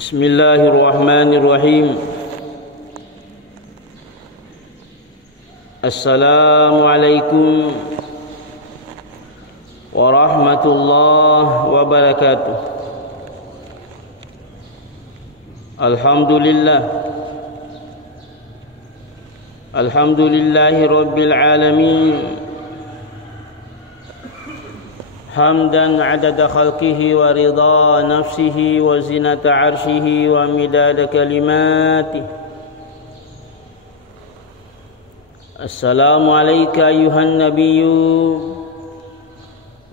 Bismillahirrahmanirrahim. Assalamualaikum warahmatullahi wabarakatuh. Alhamdulillahi rabbil alamin. Hamdan adada khalqihi wa ridha nafsihi wa zinata arshihi wa midada kalimatih. Assalamu alayka ayuhan nabiyyu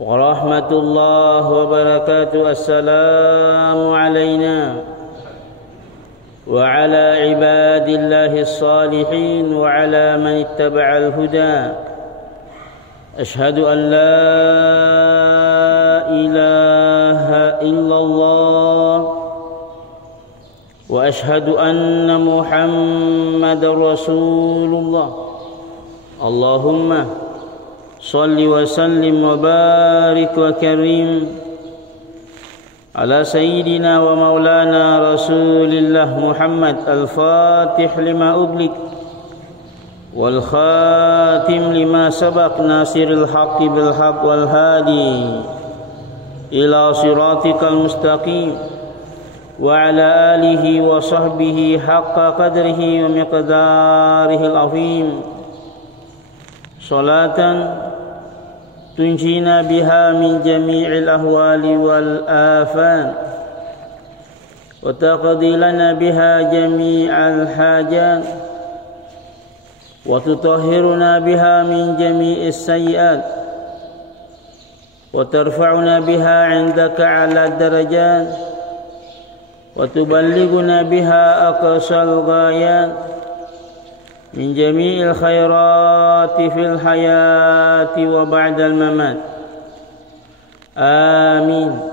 wa rahmatullahi wa barakatuh. Assalamu alayna wa ala ibadillahi as-salihin wa ala man ittaba'al huda. Ashhadu an la ilaha illallah wa ashhadu anna Muhammadar Rasulullah. Allahumma salli wa sallim wa barik wa karim ala sayyidina wa maulana Rasulillah Muhammad al-Fatih lima ughliq wal khatim lima sabaq nasiril haqqi bil haqq wal hadi ila siratikal mustaqim wa ala alihi wa sahbihi haqqa qadrihi wa miqdarihil azim. Salatan tunjina biha min jami'il ahwali wal afan wa taqdi lana biha jami'al hajat wa tutahhiruna biha min jami'is sayyi'at wa tarfa'una biha 'indaka 'ala darajat wa tuballighuna biha aqsal ghayat min jami'il khairati fil hayati wa ba'dal mamat. Amin.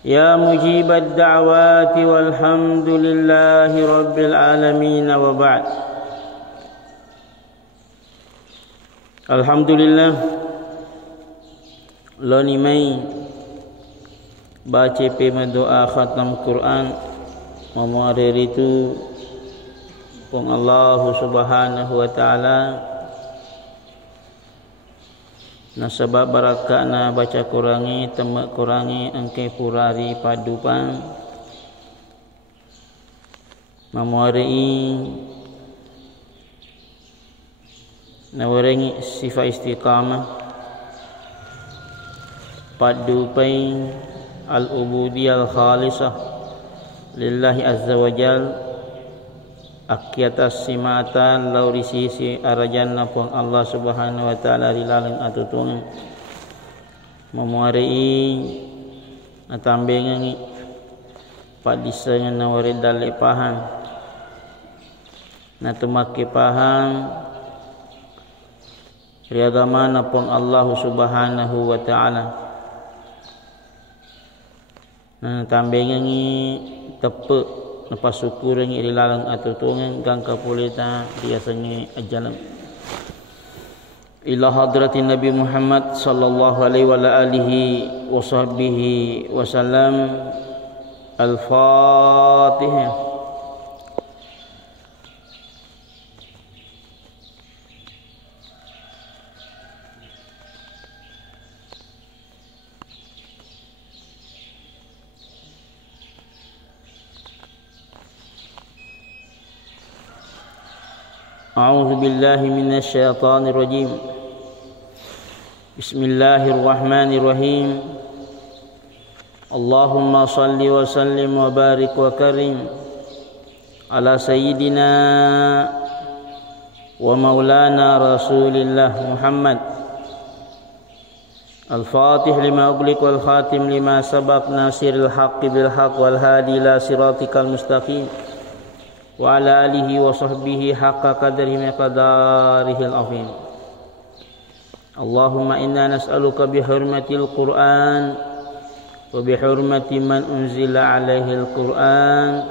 Ya mujibad da'wati walhamdulillahi rabbil alamin wa ba'd. Alhamdulillah, lo ni mai baca doa khatam Quran memari itu pun Allah Subhanahu wa taala nasabab barakana baca kurangi temak kurangi angke purari padupan memari nawarengi sifat istiqamah padupai al-ubudiyah al-khalisah lillahi azza wa jal akiatas simatan lauri sisi arajanna pun Allah subhanahu wa ta'ala rilalang atutungan memuarai natambengangi padisangan nawari dalik paham natumaki paham riagamana pun Allah subhanahu wa ta'ala tambengangi tepuk napa syukurangi ilalang atutungan kang kapulita biasanya ajalam ila hadratin Nabi Muhammad sallallahu alaihi wa alihi wa sahbihi wa sallam. Al-Fatihah. A'udzu billahi minasy syaithanir rajim. Bismillahirrahmanirrahim. Allahumma salli wa sallim wa barik wa karim ala sayyidina wa maulana Rasulillah Muhammad al-Fatih lima ughliq wal khatim lima sabaq nasiril haqqi bil haqq wal hadi ila siratikal mustaqim wa ala alihi wa sahbihi haqqa qadrihi miqdarihil azim. Allahumma inna nas'aluka bi hurmatil Qur'an wa bi hurmati man unzila alaihi al-Qur'an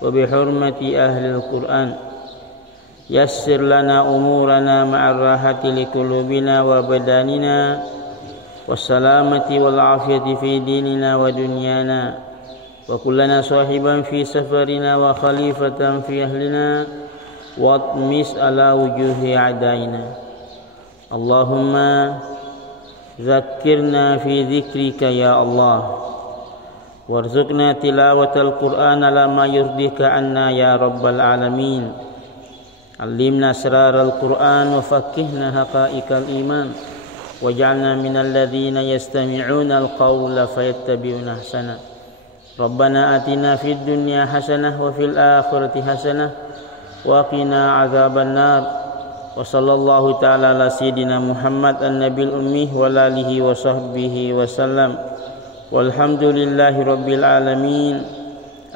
wa bi hurmati ahli al-Qur'an yassir lana umurana ma'ar rahati li qulubina wa badanina wassalamati wal afiyati fi dinina wa dunyana wa وكن لنا صاحبا في سفرنا وخليفة في أهلنا واطمس على وجوه أعدائنا اللهم ذكرنا في ذكرك يا الله وارزقنا تلاوة القرآن على ما يرضيك عنا يا رب العالمين علمنا أسرار القرآن وفقهنا حقائق الإيمان واجعلنا من الذين يستمعون القول فيتبعون أحسنه ربنا آتنا في الدنيا حسنة وفي الآخرة حسنة وقنا عذاب النار وصلى الله تعالى على سيدنا محمد النبي الأمي وعلى آله وصحبه وسلم والحمد لله رب العالمين.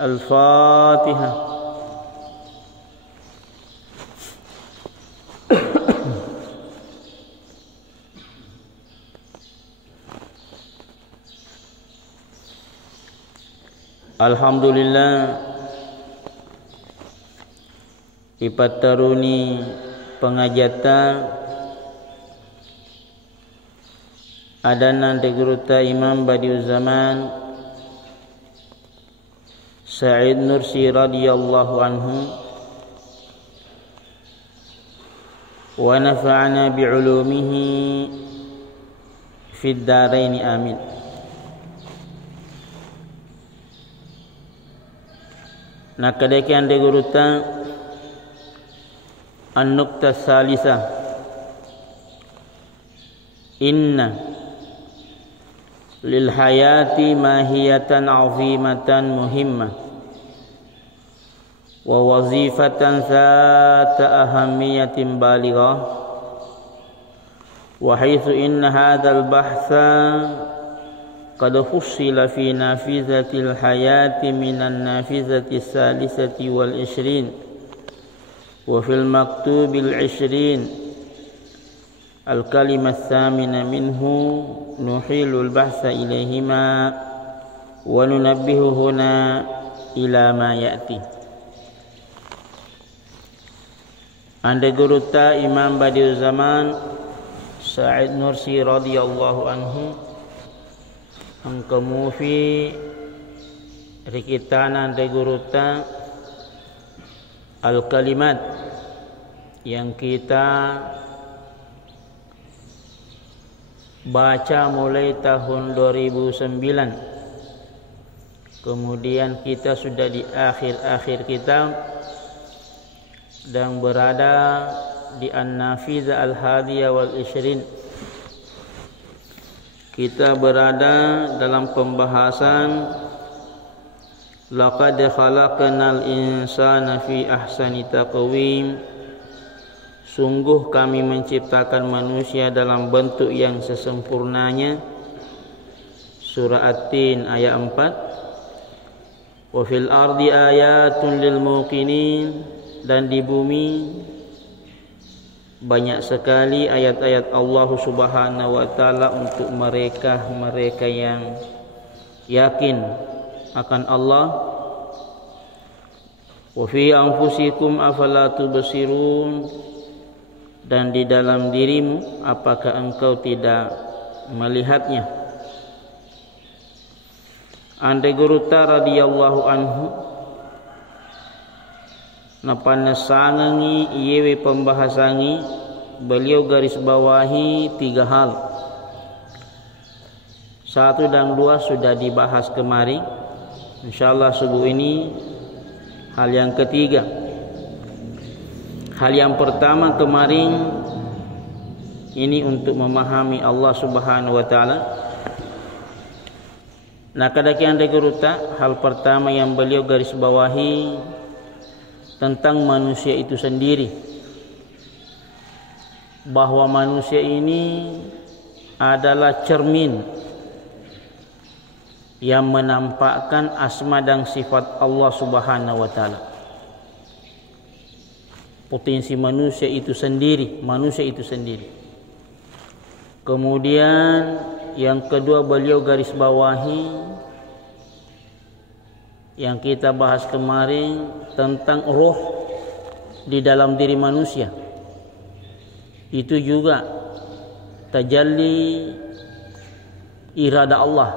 الفاتحة. Alhamdulillah ipataruni pengajata adana deguruta Imam Badiuz Zaman Sa'id Nursi radhiyallahu anhu wa nafa'ana bi'ulumihi fid darain amin. Nakadakian deguruta an-nuqta salisa inna lil hayati mahiyatan azimatan muhimmah wa wazifatan zata ahamiyatin balighah wa haitsu inna hadzal bahtha qad fussila fi nafizatil hayati minan nafizati salisati wal ishrin wa fil maktubil ishrin al kalimah thamina minhu nuhilul bahsa ilaihima wa nunabbihu huna ila ma ya'ti. Anda guruta Imam Badiuz Zaman Sa'id Nursi radhiyallahu anhu angkamufi rikitana deguruta al-kalimat yang kita baca mulai tahun 2009, kemudian kita sudah di akhir kitab dan berada di An-Nafiza Al-Hadiyah wal Ishrin. Kita berada dalam pembahasan laqad khalaqnal insana fi ahsani taqwim. Sungguh kami menciptakan manusia dalam bentuk yang sesempurnanya. Surah At-Tin ayat 4. Wa fil ardi ayatun lil muqinin, dan di bumi banyak sekali ayat-ayat Allah Subhanahu wa taala untuk mereka yang yakin akan Allah. Wa fi anfusikum afala tubsirun, dan di dalam dirimu apakah engkau tidak melihatnya. Ande guruta radhiyallahu anhu napana sangangi iyewe pembahasangi, beliau garis bawahi 3 hal. 1 dan 2 sudah dibahas kemarin. Insyaallah subuh ini hal yang ketiga. Hal yang pertama kemarin ini untuk memahami Allah Subhanahu wa taala. Nah, kadakian deguruta hal pertama yang beliau garis bawahi tentang manusia itu sendiri, bahwa manusia ini adalah cermin yang menampakkan asma dan sifat Allah Subhanahu wa taala. Potensi manusia itu sendiri. Kemudian yang kedua beliau garis bawahi yang kita bahas kemarin tentang roh di dalam diri manusia. Itu juga tajalli irada Allah.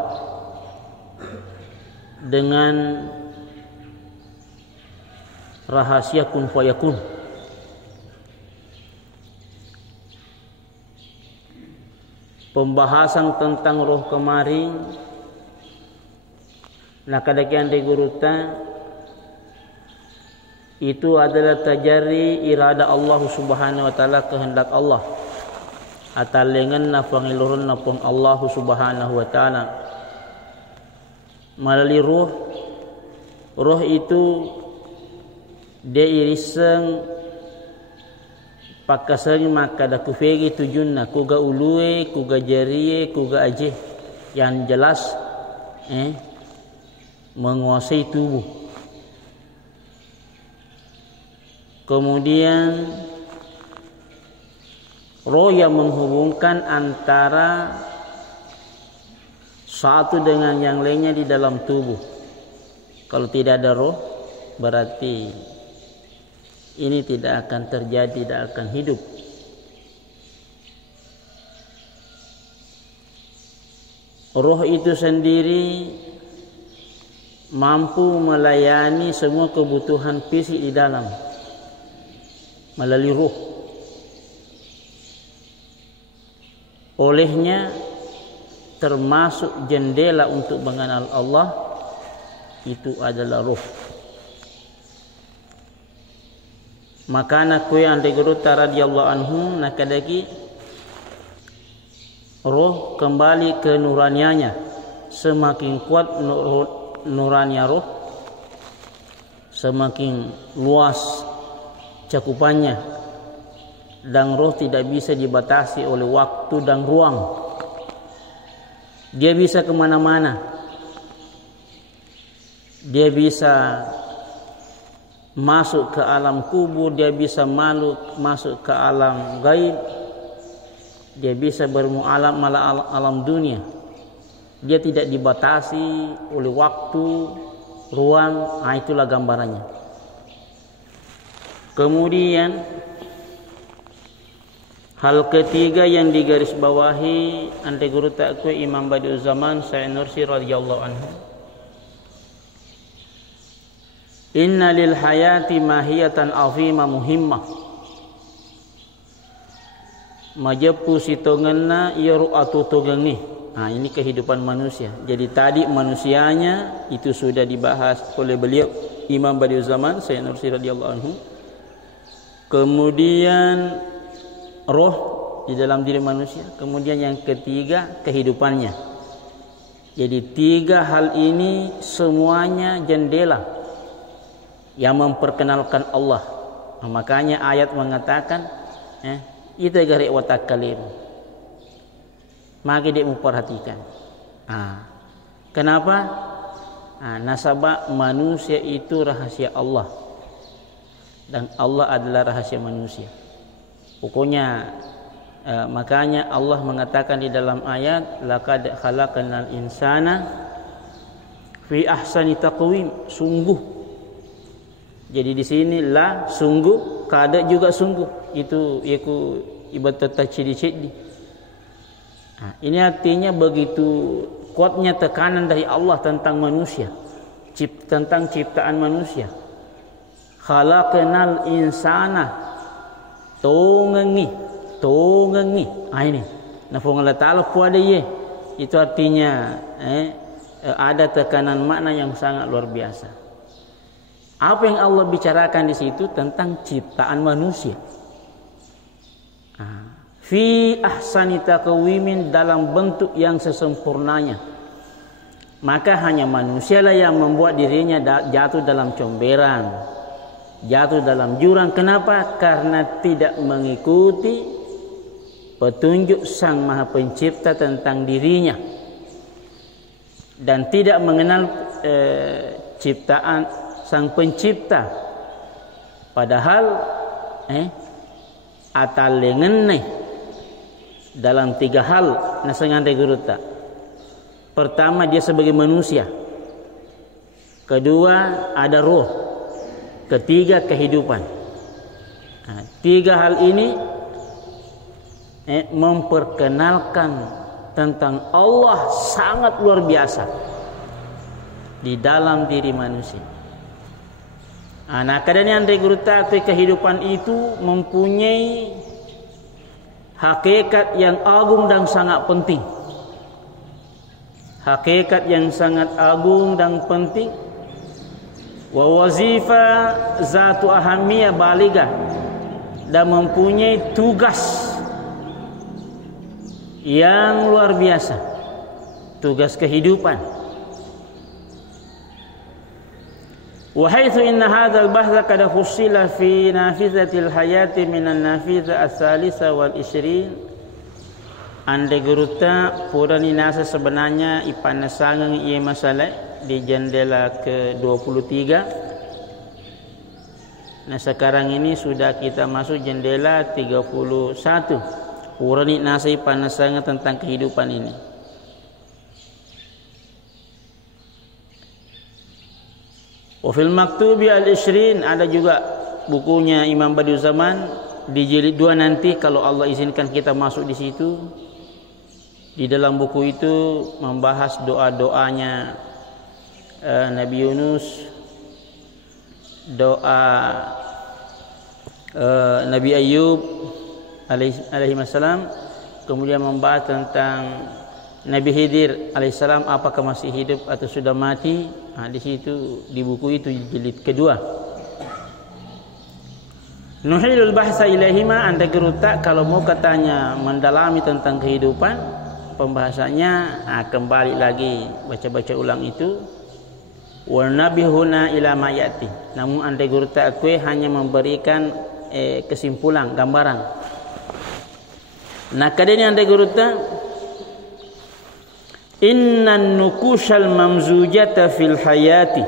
dengan rahasia kun fayakun. Pembahasan tentang roh kemarin nakadakian de guruta itu adalah tajari irada Allah Subhanahu wa taala, kehendak Allah atalengan na pangilurun na pun Allah Subhanahu wa taala melalui roh itu dia iriseng pakasang maka da kufegi tujunna kuga ulue kuga jarie kuga aje yang jelas menguasai tubuh. Kemudian roh yang menghubungkan antara satu dengan yang lainnya di dalam tubuh. Kalau tidak ada roh berarti ini tidak akan terjadi, tidak akan hidup. Roh itu sendiri mampu melayani semua kebutuhan fisik di dalam melalui roh. Olehnya termasuk jendela untuk mengenal Allah itu adalah roh. Makana kue ante guru radhiyallahu anhu nakadaki roh kembali ke nuranianya, semakin kuat nurania roh semakin luas cakupannya, dan roh tidak bisa dibatasi oleh waktu dan ruang. Dia bisa kemana-mana, dia bisa masuk ke alam kubur, dia bisa masuk ke alam gaib, dia bisa bermualam alam dunia. Dia tidak dibatasi oleh waktu, ruang. Itulah gambarannya. Kemudian hal ketiga yang digarisbawahi ante guru takwe Imam Badi'uz Zaman Sayyid Nursi radhiyallahu anhu, inna lil hayati mahiyatan azimah muhimmah majepu sitongenna yaru atutogengi. Ini kehidupan manusia. Jadi tadi manusianya itu sudah dibahas oleh beliau Imam Badi'uz Zaman Sayyid Nursi radhiyallahu anhu. Kemudian roh di dalam diri manusia. Kemudian yang ketiga kehidupannya. Jadi tiga hal ini semuanya jendela yang memperkenalkan Allah. Makanya ayat mengatakan ita gari wa takkalim. Maka dia memperhatikan. Kenapa? Nasabah manusia itu rahasia Allah, dan Allah adalah rahasia manusia. Pokoknya makanya Allah mengatakan di dalam ayat laqad khalaqnal insana fi ahsani taqwim, sungguh. Jadi di sini lah sungguh, kada juga sungguh. Itu iku ibadat ciri-ciri. Ini artinya begitu kuatnya tekanan dari Allah tentang manusia, tentang ciptaan manusia. Khalaqnal insana tongengi. Ini nafung Allah Ta'ala puada ye. Itu artinya ada tekanan makna yang sangat luar biasa. Apa yang Allah bicarakan di situ tentang ciptaan manusia. Fi ahsani taqwimin, dalam bentuk yang sesempurnanya. Maka hanya manusialah yang membuat dirinya jatuh dalam comberan, jatuh dalam jurang. Kenapa? Karena tidak mengikuti petunjuk Sang Maha Pencipta tentang dirinya, dan tidak mengenal ciptaan Sang Pencipta. Padahal atalengenne dalam tiga hal nasangante guruta. Pertama, dia sebagai manusia. Kedua, ada roh. Ketiga, kehidupan. Tiga hal ini memperkenalkan tentang Allah sangat luar biasa. di dalam diri manusia. Nah, kadang yang regruta kehidupan itu mempunyai hakikat yang agung dan sangat penting. Hakikat yang sangat agung dan penting. Wa wazifa zatu ahamiyah baligah, dan mempunyai tugas yang luar biasa, tugas kehidupan. وحيث إن هذا البحث قد فصل في نافذة الحياة من النافذة الثالثة والعشرين. Andai geruta purani nasa sebenarnya ipanasangan ia masalah di jendela ke-23. Nah, sekarang ini sudah kita masuk jendela 31. Purani nasa ipanasangan tentang kehidupan ini. Wafil maktubi al-ishrin, ada juga bukunya Imam Badiuzaman di jilid 2 nanti kalau Allah izinkan kita masuk di situ. Di dalam buku itu membahas doa-doanya Nabi Yunus, doa Nabi Ayub alaihi salam, kemudian membahas tentang Nabi Khidir alaihissalam, apakah masih hidup atau sudah mati. Di situ di buku itu jilid kedua. Nuhilul bahsa ilaihima, anda gerutak kalau mau katanya mendalami tentang kehidupan, pembahasannya kembali lagi baca-baca ulang itu. Wa nabihuna ila mayati. Namun anda gerutak kue hanya memberikan kesimpulan, gambaran. Nah, kadang anda gerutak innan nukushal mamzujata fil hayati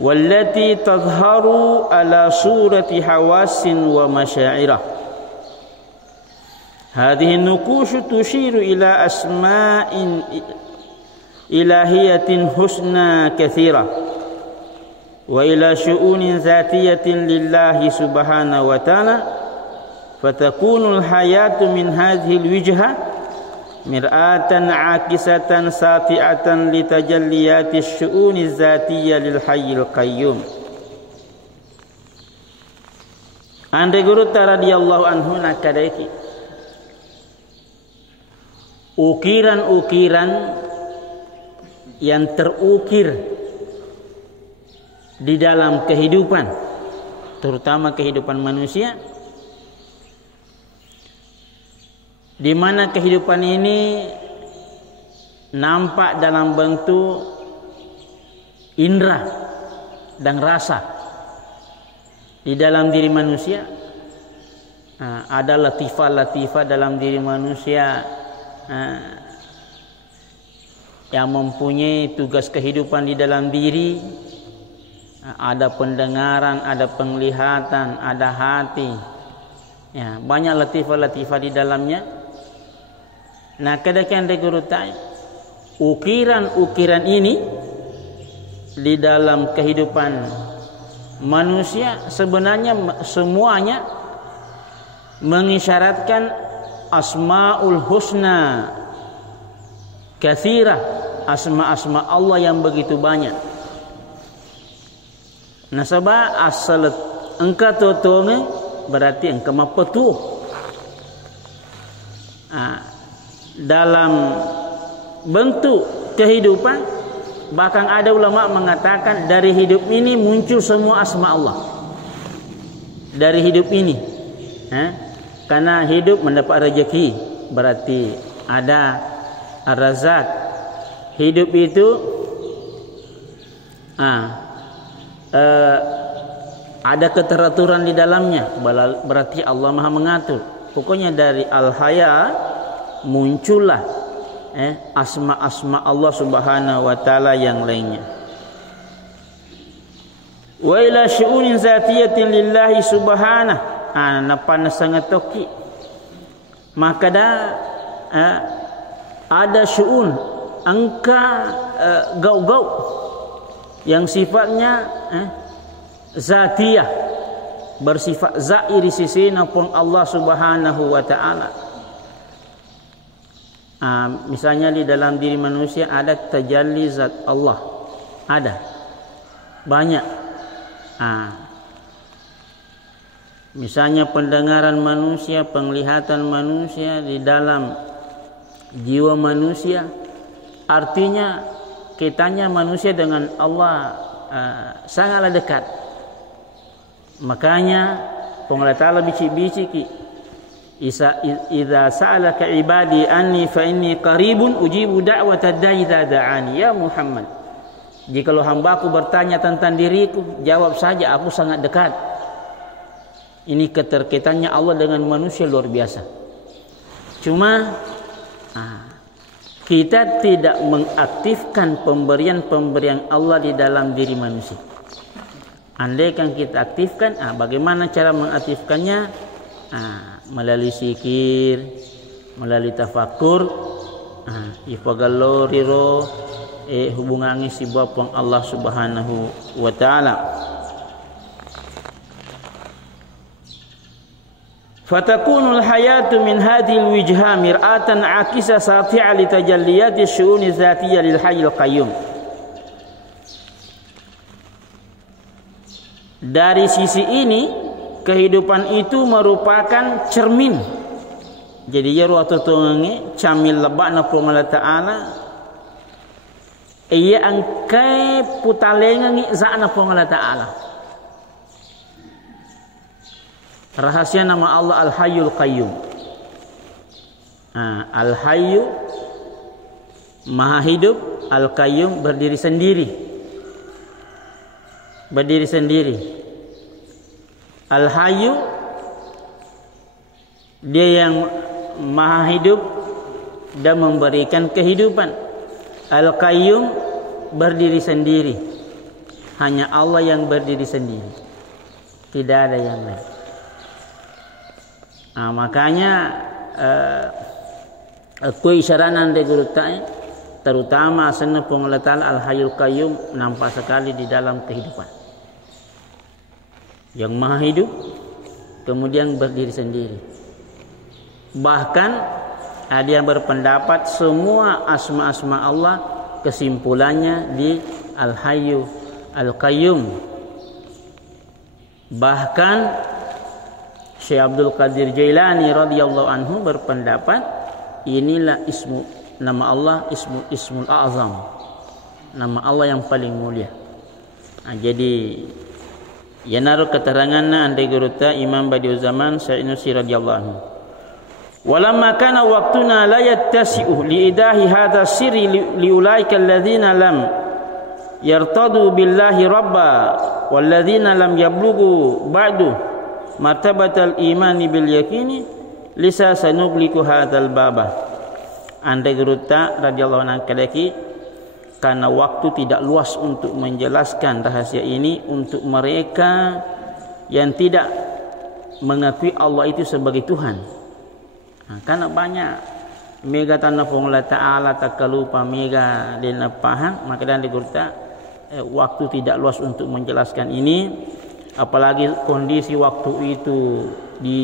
wallati tadharu ala surati hawasin wa masyairah. Hadhihi nukush tushiru ila asma'in ilahiyatin husna kathira wa ila syu'unin zatiyatin lillahi subhanahu wa ta'ala, fatakunul hayatu min hadhil wijha mir'atan akisatan sati'atan litajalliyati syu'uni zatiyya lil hayyil qayyum. Andai guru radhiyallahu anhu nakadaiki ukiran-ukiran yang terukir di dalam kehidupan, terutama kehidupan manusia, di mana kehidupan ini nampak dalam bentuk indera dan rasa di dalam diri manusia. Ada latifah-latifah dalam diri manusia yang mempunyai tugas kehidupan di dalam diri. Ada pendengaran, ada penglihatan, ada hati. Ya, banyak latifah-latifah di dalamnya. Nah, kadang-kadang digurutai ukiran-ukiran ini di dalam kehidupan manusia sebenarnya semuanya mengisyaratkan asmaul husna katsira, asma-asma Allah yang begitu banyak. Nah, sebab asal engkau totone berarti engkau mapetuh. Dalam bentuk kehidupan, bahkan ada ulama mengatakan dari hidup ini muncul semua asma Allah. Dari hidup ini, karena hidup mendapat rezeki, berarti ada ar-razak. Hidup itu ada keteraturan di dalamnya, berarti Allah Maha mengatur. Pokoknya dari al-haya muncullah asma-asma Allah Subhanahu wa taala yang lainnya. Wa ila syu'unin zatiyatin lillahi subhanahu, napan sangat toki. Maka ada syu'un angka gau-gau yang sifatnya zatiyah, bersifat zairi sisi napun Allah Subhanahu wa taala. Misalnya di dalam diri manusia ada tajalli zat Allah, ada banyak. Misalnya pendengaran manusia, penglihatan manusia di dalam jiwa manusia, artinya kitanya manusia dengan Allah sangatlah dekat. Makanya Allah Ta'ala bici-bici Iza sa'alaka ibadi anni fa inni qaribun ujibu da'watad da'i idza da'ani. Ya Muhammad, jikalau hamba-Ku bertanya tentang diriku, jawab saja aku sangat dekat. Ini keterkaitannya Allah dengan manusia luar biasa. Cuma kita tidak mengaktifkan pemberian-pemberian Allah di dalam diri manusia. Andaikan kita aktifkan, bagaimana cara mengaktifkannya? Melalui zikir, melalui tafakur, ipagaloriro hubungannya si bapang Allah Subhanahu wa ta'ala. Fatakunul hayatu min hadhil wijha mir'atan akisa sati'a li tajalliyati syu'uni dzatiyya lil hayyil qayyum. Dari sisi ini kehidupan itu merupakan cermin. Jadi ya ruatu tungangi camil lebakna Allah Ta'ala iya angkai putalengangi za'na Allah Ta'ala. Rahasia nama Allah Al-Hayyul Qayyum. Al-Hayyu Maha hidup, Al-Qayyum berdiri sendiri. Berdiri sendiri. Al-Hayyu dia yang maha hidup dan memberikan kehidupan. Al-Qayyum berdiri sendiri. Hanya Allah yang berdiri sendiri, tidak ada yang lain. Makanya aku isyaranan de guru terutama asana pengelatan Al-Hayyul Qayyum nampak sekali di dalam kehidupan. Yang maha hidup kemudian berdiri sendiri. Bahkan ada yang berpendapat semua asma-asma Allah kesimpulannya di Al-Hayyu Al-Qayyum. Bahkan Syekh Abdul Qadir Jailani radhiyallahu anhu berpendapat inilah nama Allah ismul a'zam, nama Allah yang paling mulia. Jadi ya naruh keteranganna andai guruta Imam Badiul Zaman Sa'inusi radhiyallahu anhu. Walamma kana waqtuna la yattasi'u li idahi hadha sirri li ulaika alladhina lam yartadu billahi rabba walladzina lam yablughu ba'du martabatal imani bil yaqini lisa sanugliku hadzal baba. Andai guruta radhiyallahu anhu kadaki karena waktu tidak luas untuk menjelaskan rahasia ini untuk mereka yang tidak mengakui Allah itu sebagai Tuhan. Karena banyak mega tanah Allah Ta'ala tak lupa mega dan paham, maka dan digurta waktu tidak luas untuk menjelaskan ini. Apalagi kondisi waktu itu di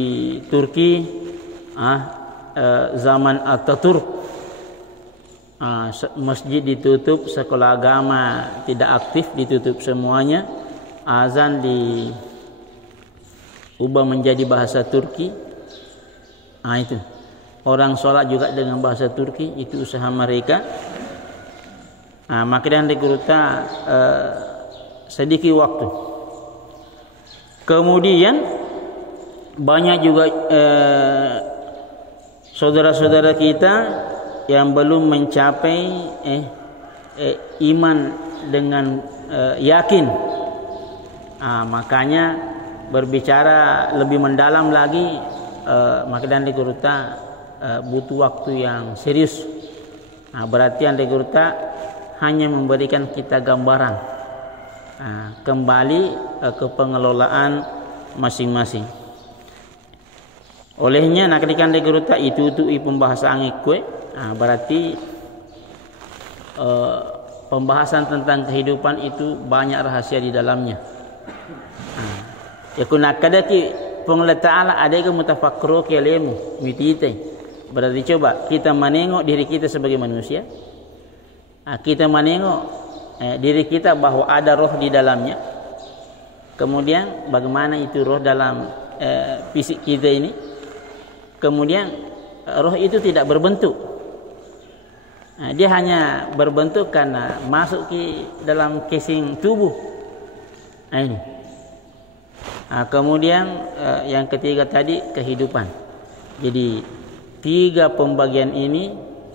Turki zaman Ataturk. Masjid ditutup, sekolah agama tidak aktif, ditutup semuanya. Azan diubah menjadi bahasa Turki. Itu orang sholat juga dengan bahasa Turki, itu usaha mereka. Maka dan diguruta sedikit waktu. Kemudian banyak juga saudara-saudara kita yang belum mencapai iman dengan yakin. Makanya berbicara lebih mendalam lagi, maka dan diguruta butuh waktu yang serius. Berarti yang diguruta hanya memberikan kita gambaran, kembali ke pengelolaan masing-masing. Olehnya nak dikan diguruta itu pembahasan ikut. Berarti pembahasan tentang kehidupan itu banyak rahasia di dalamnya. Ya kuna kadaki pengelak Ta'ala ada ke mutafakkiro kelemu mitite Berarti coba kita menengok diri kita sebagai manusia. Kita menengok diri kita bahwa ada roh di dalamnya. Kemudian bagaimana itu roh dalam fisik kita ini. Kemudian roh itu tidak berbentuk. Dia hanya berbentuk karena masuk ke dalam casing tubuh. Ini. Kemudian yang ketiga tadi kehidupan. Jadi 3 pembagian ini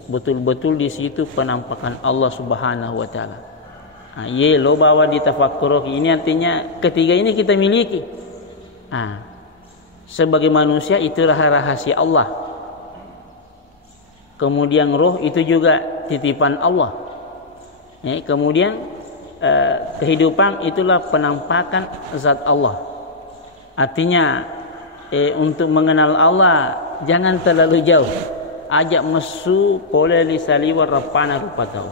betul-betul di situ penampakan Allah Subhanahu wa taala. Ye lo bawa di tafakkur ini artinya ketiga ini kita miliki. Sebagai manusia itu rahasia Allah. Kemudian roh itu juga titipan Allah. Kemudian kehidupan itulah penampakan zat Allah. Artinya untuk mengenal Allah jangan terlalu jauh. Ajak mesu pola lisali warapana rupatau.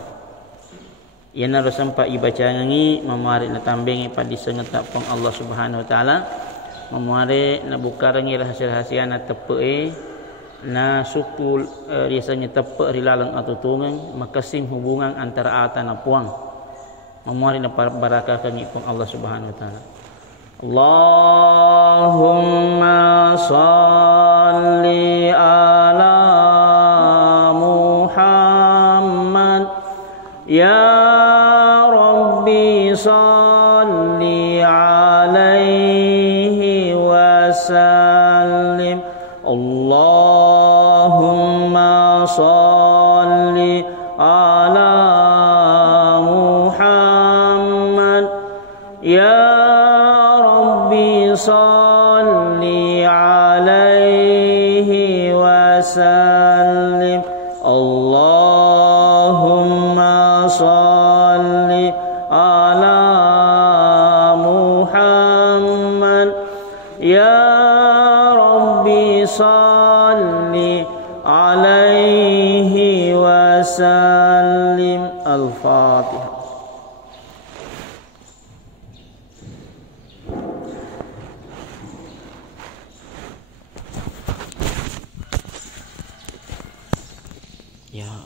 Ia naro sampai ibaca ngangi memari na tambengi padi sengetak pang Allah Subhanahu wa taala. Memari na bukarangi rahasia-rahasia na tepe na sukul riasanya tepe rilalang atau tungang makasim hubungan antara ata na puang. Memari na barakah kami pang Allah Subhanahu wa taala. Allahumma salli ala Muhammad ya Rabbi salli alaihi wasallim. Allahumma salli ala Muhammad ya salli alaihi wasallim. Allahumma salli ala Muhammad ya Rabbi salli alaihi wasallim. Al-Fatihah. Ya